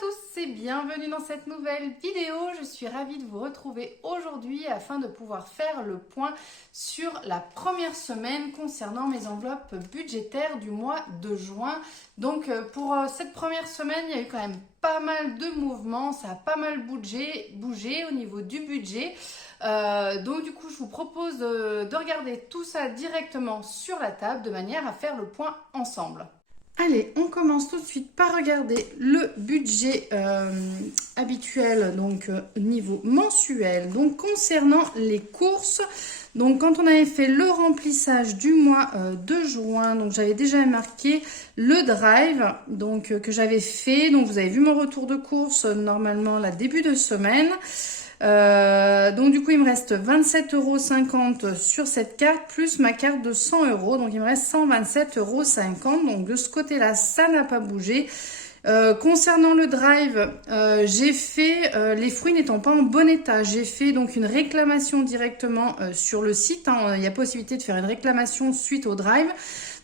tous et bienvenue dans cette nouvelle vidéo. Je suis ravie de vous retrouver aujourd'hui afin de pouvoir faire le point sur la première semaine concernant mes enveloppes budgétaires du mois de juin. Donc pour cette première semaine, il y a eu quand même pas mal de mouvements, ça a pas mal bougé au niveau du budget. Donc du coup, je vous propose de regarder tout ça directement sur la table de manière à faire le point ensemble. Allez, on commence tout de suite par regarder le budget habituel, donc niveau mensuel. Donc concernant les courses, donc quand on avait fait le remplissage du mois de juin, donc j'avais déjà marqué le drive donc que j'avais fait. Donc vous avez vu mon retour de course normalement là début de semaine. Donc du coup il me reste 27,50 € sur cette carte plus ma carte de 100 €, donc il me reste 127,50 €. donc de ce côté là ça n'a pas bougé. Concernant le drive, j'ai fait les fruits n'étant pas en bon état, j'ai fait donc une réclamation directement sur le site, hein. Il y a possibilité de faire une réclamation suite au drive.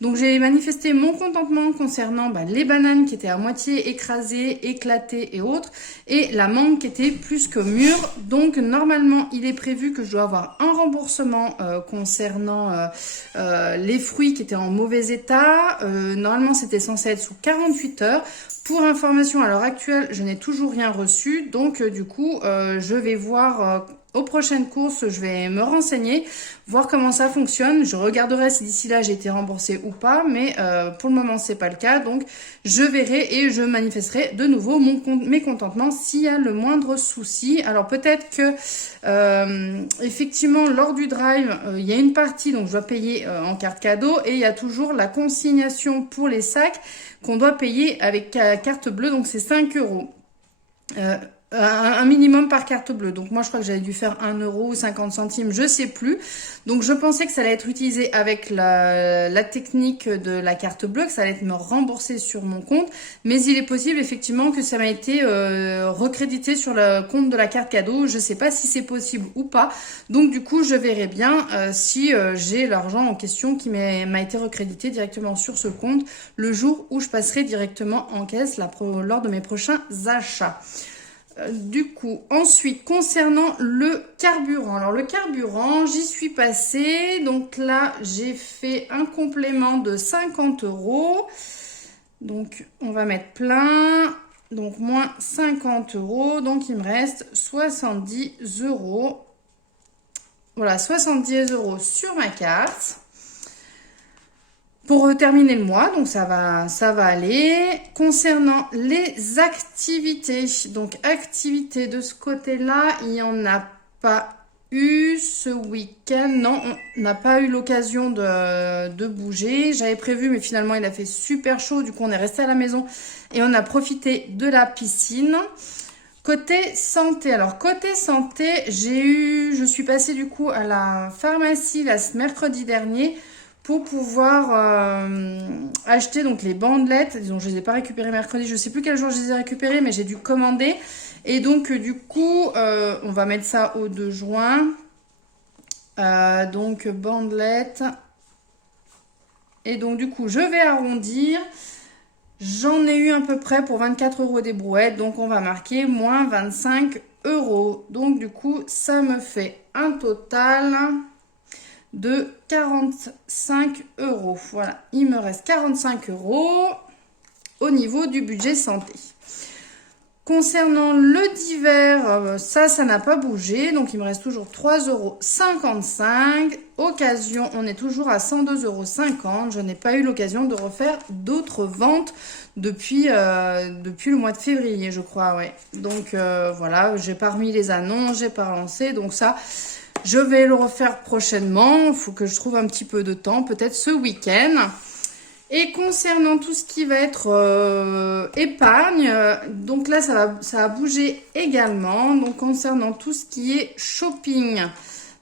Donc j'ai manifesté mon contentement concernant les bananes qui étaient à moitié écrasées, éclatées et autres, et la mangue qui était plus que mûre. Donc normalement il est prévu que je dois avoir un remboursement concernant les fruits qui étaient en mauvais état. Normalement c'était censé être sous 48 heures. Pour information, à l'heure actuelle, je n'ai toujours rien reçu. Donc du coup, je vais voir aux prochaines courses, je vais me renseigner, voir comment ça fonctionne. Je regarderai si d'ici là j'ai été remboursée ou pas, mais pour le moment c'est pas le cas. Donc je verrai et je manifesterai de nouveau mon mécontentement s'il y a le moindre souci. Alors peut-être que effectivement lors du drive, il y a une partie donc je dois payer en carte cadeau et il y a toujours la consignation pour les sacs qu'on doit payer avec carte bleue, donc c'est 5 €. Un minimum par carte bleue. Donc moi je crois que j'avais dû faire 1 € ou 50 centimes, je sais plus. Donc je pensais que ça allait être utilisé avec la technique de la carte bleue, que ça allait être me rembourser sur mon compte. Mais il est possible effectivement que ça m'a été recrédité sur le compte de la carte cadeau. Je sais pas si c'est possible ou pas. Donc du coup je verrai bien si j'ai l'argent en question qui m'a été recrédité directement sur ce compte le jour où je passerai directement en caisse lors de mes prochains achats. Du coup, ensuite, concernant le carburant. Alors, le carburant, j'y suis passée. Donc là, j'ai fait un complément de 50 €. Donc, on va mettre plein. Donc, moins 50 €. Donc, il me reste 70 €. Voilà, 70 € sur ma carte. Pour terminer le mois, donc ça va aller. Concernant les activités, donc activités de ce côté-là, il n'y en a pas eu ce week-end. Non, on n'a pas eu l'occasion de bouger. J'avais prévu, mais finalement il a fait super chaud. Du coup, on est resté à la maison et on a profité de la piscine. Côté santé, alors côté santé, je suis passée du coup à la pharmacie ce mercredi dernier pour pouvoir acheter donc les bandelettes. Disons, je les ai pas récupérées mercredi, je sais plus quel jour je les ai récupérées, mais j'ai dû commander. Et donc du coup, on va mettre ça au 2 juin. Donc bandelettes. Et donc du coup, je vais arrondir. J'en ai eu à peu près pour 24 € des brouettes, donc on va marquer moins 25 €. Donc du coup, ça me fait un total de 45 €. Voilà, il me reste 45 € au niveau du budget santé. Concernant le divers, ça n'a pas bougé, donc il me reste toujours 3,55 €. Occasion, on est toujours à 102,50 €. Je n'ai pas eu l'occasion de refaire d'autres ventes depuis le mois de février, je crois, ouais. Donc voilà, j'ai pas remis les annonces, j'ai pas relancé, donc ça, je vais le refaire prochainement. Il faut que je trouve un petit peu de temps, peut-être ce week-end. Et concernant tout ce qui va être épargne, donc là, ça a bougé également. Donc, concernant tout ce qui est shopping,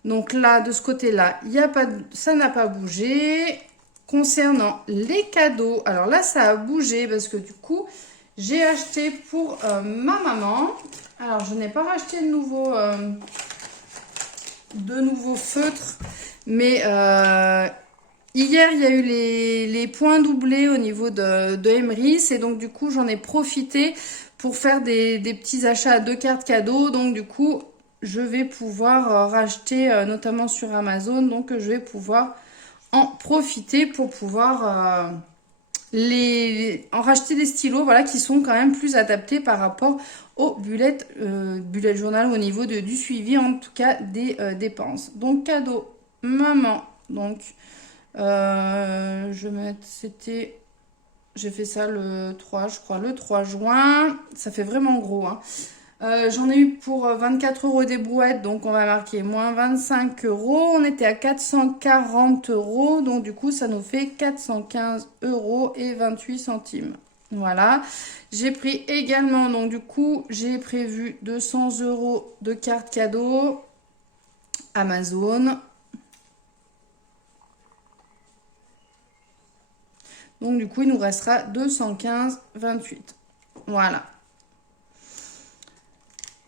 donc là, de ce côté-là, ça n'a pas bougé. Concernant les cadeaux, alors là, ça a bougé parce que du coup, j'ai acheté pour ma maman. Alors, je n'ai pas racheté de nouveaux feutres, mais Hier, il y a eu les points doublés au niveau de Emrys et donc du coup, j'en ai profité pour faire des petits achats à 2 cartes cadeaux. Donc du coup, je vais pouvoir racheter notamment sur Amazon. Donc je vais pouvoir en profiter pour pouvoir en racheter des stylos, voilà, qui sont quand même plus adaptés par rapport au bullet journal au niveau du suivi, en tout cas des dépenses. Donc cadeau maman, donc j'ai fait ça le 3, je crois, le 3 juin. Ça fait vraiment gros, hein. J'en ai eu pour 24 euros des brouettes, donc on va marquer moins 25 euros. On était à 440 euros, donc du coup, ça nous fait 415 euros et 28 centimes. Voilà. J'ai pris également, donc du coup, j'ai prévu 200 euros de carte cadeau Amazon. Donc, du coup, il nous restera 215,28. Voilà.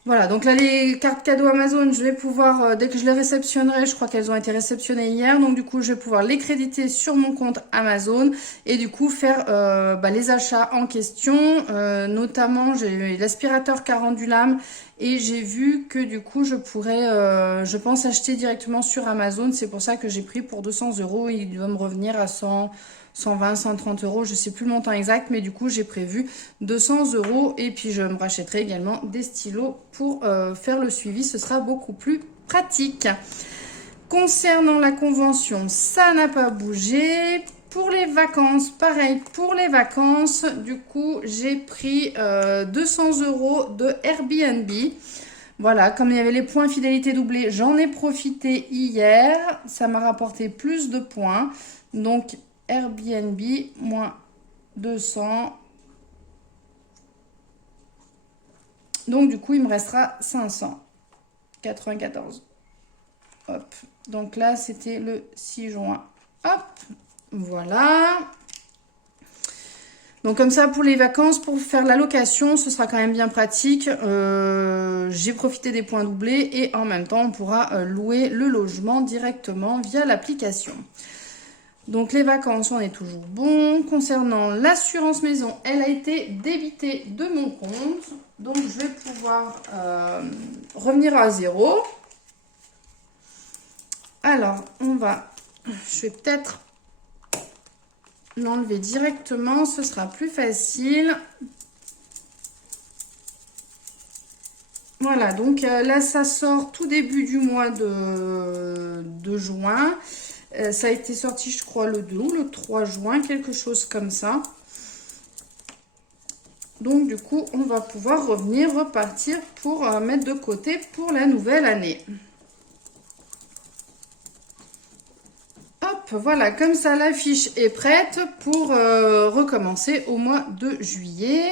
Voilà, donc là, les cartes cadeaux Amazon, je vais pouvoir, dès que je les réceptionnerai, je crois qu'elles ont été réceptionnées hier. Donc, du coup, je vais pouvoir les créditer sur mon compte Amazon et du coup, faire les achats en question. Notamment, j'ai l'aspirateur qui a rendu l'âme et j'ai vu que du coup, je pourrais, je pense, acheter directement sur Amazon. C'est pour ça que j'ai pris pour 200 euros. Il va me revenir à 120, 130 euros, je ne sais plus le montant exact, mais du coup j'ai prévu 200 euros et puis je me rachèterai également des stylos pour faire le suivi, ce sera beaucoup plus pratique. Concernant la convention, ça n'a pas bougé. Pour les vacances, pareil, pour les vacances, du coup j'ai pris 200 euros de Airbnb. Voilà, comme il y avait les points fidélité doublés, j'en ai profité hier, ça m'a rapporté plus de points, donc Airbnb, moins 200. Donc, du coup, il me restera 594. Hop. Donc là, c'était le 6 juin. Hop. Voilà. Donc, comme ça, pour les vacances, pour faire la location, ce sera quand même bien pratique. J'ai profité des points doublés et en même temps, on pourra louer le logement directement via l'application. Donc les vacances, on est toujours bon. Concernant l'assurance maison, elle a été débitée de mon compte. Donc je vais pouvoir revenir à zéro. Alors, je vais peut-être l'enlever directement. Ce sera plus facile. Voilà, donc là, ça sort tout début du mois de juin. Ça a été sorti, je crois, le 2 ou le 3 juin, quelque chose comme ça. Donc, du coup, on va pouvoir repartir pour mettre de côté pour la nouvelle année. Hop, voilà, comme ça, la fiche est prête pour recommencer au mois de juillet.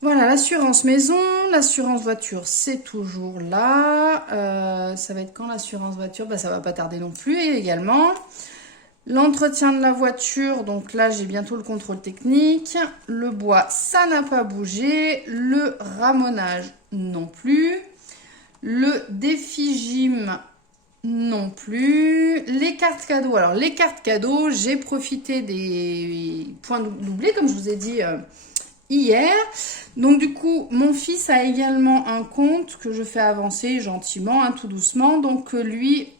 Voilà, l'assurance maison, l'assurance voiture, c'est toujours là. Ça va être quand l'assurance voiture? Ça va pas tarder non plus également. L'entretien de la voiture, donc là, j'ai bientôt le contrôle technique. Le bois, ça n'a pas bougé. Le ramonage, non plus. Le défi gym, non plus. Les cartes cadeaux. Alors, les cartes cadeaux, j'ai profité des points doublés, comme je vous ai dit hier. Donc du coup, mon fils a également un compte que je fais avancer gentiment, hein, tout doucement. Donc lui,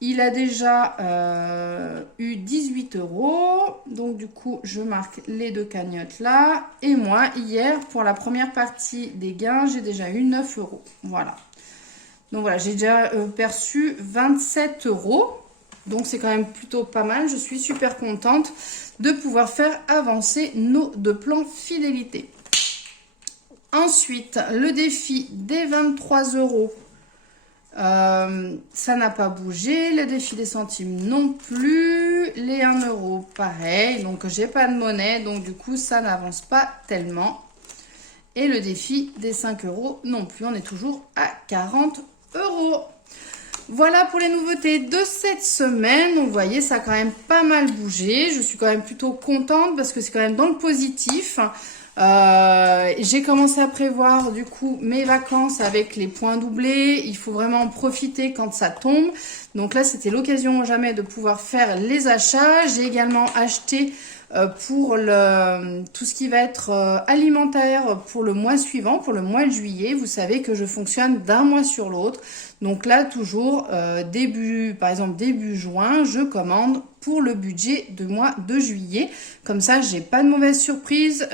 il a déjà eu 18 euros. Donc du coup, je marque les deux cagnottes là. Et moi, hier, pour la première partie des gains, j'ai déjà eu 9 euros. Voilà. Donc voilà, j'ai déjà perçu 27 euros. Donc c'est quand même plutôt pas mal. Je suis super contente de pouvoir faire avancer nos deux plans fidélité. Ensuite, le défi des 23 euros. Ça n'a pas bougé. Le défi des centimes non plus. Les 1 euro, pareil. Donc, j'ai pas de monnaie. Donc, du coup, ça n'avance pas tellement. Et le défi des 5 euros non plus. On est toujours à 40 euros. Voilà pour les nouveautés de cette semaine. Donc, vous voyez, ça a quand même pas mal bougé. Je suis quand même plutôt contente parce que c'est quand même dans le positif. J'ai commencé à prévoir du coup mes vacances avec les points doublés. Il faut vraiment en profiter quand ça tombe. Donc là, c'était l'occasion jamais de pouvoir faire les achats. J'ai également acheté pour tout ce qui va être alimentaire pour le mois suivant, pour le mois de juillet. Vous savez que je fonctionne d'un mois sur l'autre. Donc là, toujours par exemple début juin, je commande pour le budget du mois de juillet. Comme ça, j'ai pas de mauvaise surprise.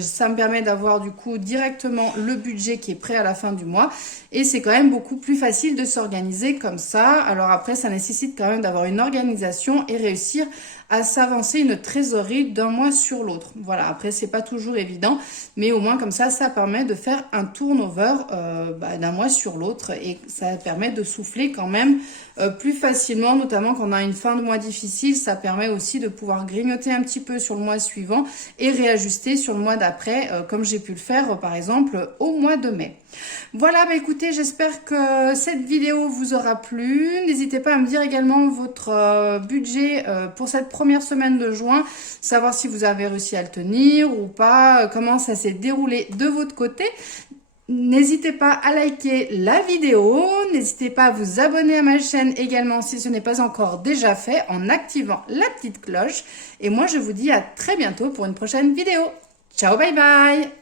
Ça me permet d'avoir du coup directement le budget qui est prêt à la fin du mois. Et c'est quand même beaucoup plus facile de s'organiser comme ça. Alors après, ça nécessite quand même d'avoir une organisation et réussir à s'avancer une trésorerie d'un mois sur l'autre. Voilà, après, c'est pas toujours évident, mais au moins comme ça permet de faire un turnover d'un mois sur l'autre et ça permet de souffler quand même plus facilement, notamment quand on a une fin de mois difficile. Ça permet aussi de pouvoir grignoter un petit peu sur le mois suivant et réajuster sur le mois d'après, comme j'ai pu le faire par exemple au mois de mai. Voilà, écoutez, j'espère que cette vidéo vous aura plu. N'hésitez pas à me dire également votre budget pour cette première semaine de juin, savoir si vous avez réussi à le tenir ou pas, comment ça s'est déroulé de votre côté. N'hésitez pas à liker la vidéo, n'hésitez pas à vous abonner à ma chaîne également si ce n'est pas encore déjà fait en activant la petite cloche. Et moi, je vous dis à très bientôt pour une prochaine vidéo. Ciao, bye bye!